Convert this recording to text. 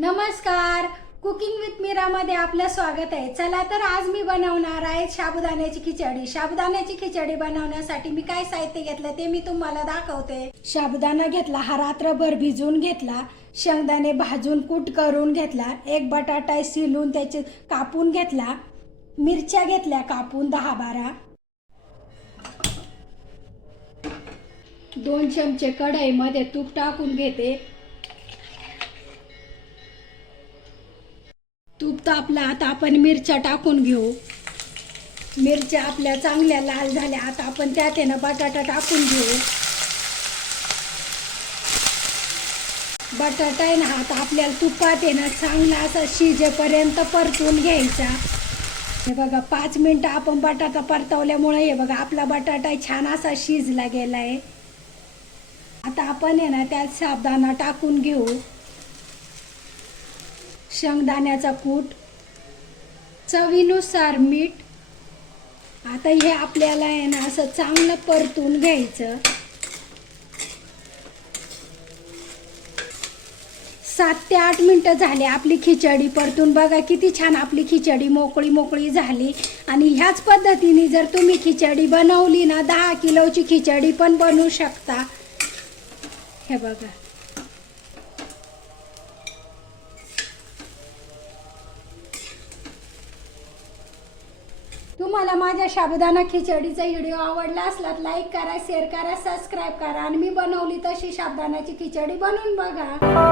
नमस्कार. Cooking with मीरामध्ये आपलं स्वागत आहे. चला तर आज मी बनवणार आहे साबुदाण्याची खिचडी. साबुदाण्याची खिचडी बनवण्यासाठी मी काय साहित्य घेतलं ते मी तुम्हाला दाखवते. साबुदाणा घेतला हा रात्रभर भिजून घेतला शेंगदाणे भाजून कूट करून घेतला एक बटाटा शिलून त्याचे कापून घेतला मिरच्या घेतल्या कापून दहा बारा. दोन चमचे कढईमध्ये तूप टाकून घेते. तूप तापला आता आपण मिरच्या टाकून घेऊ. मिरच्या आपल्या चांगल्या लाल झाल्या आता आपण त्यात आहे ना बटाटा टाकून घेऊ. बटाटा आहे ना आता आपल्याला तुपात आहे ना चांगला असा शिजेपर्यंत परतून घ्यायचा. हे बघा पाच मिनटं आपण बटाटा परतवल्यामुळे हे बघा आपला बटाटा छान असा शिजला गेला आहे आता आपण आहे ना त्यात साबदाणा टाकून घेऊ. शेंगदाण्याचा कूट चवीनुसार मीठ. आता हे आपल्याला आहे ना असं चांगलं परतून घ्यायचं. सात ते आठ मिनटं झाले आपली खिचडी परतून. बघा किती छान आपली खिचडी मोकळी मोकळी झाली. आणि ह्याच पद्धतीने जर तुम्ही खिचडी बनवली ना दहा किलोची खिचडी पण बनवू शकता. हे बघा. तुम्हाला माझ्या साबुदाणा खिचडीचा व्हिडिओ आवडला असला लाईक करा शेअर करा सबस्क्राईब करा. आणि मी बनवली तशी साबुदाण्याची खिचडी बनवून बघा.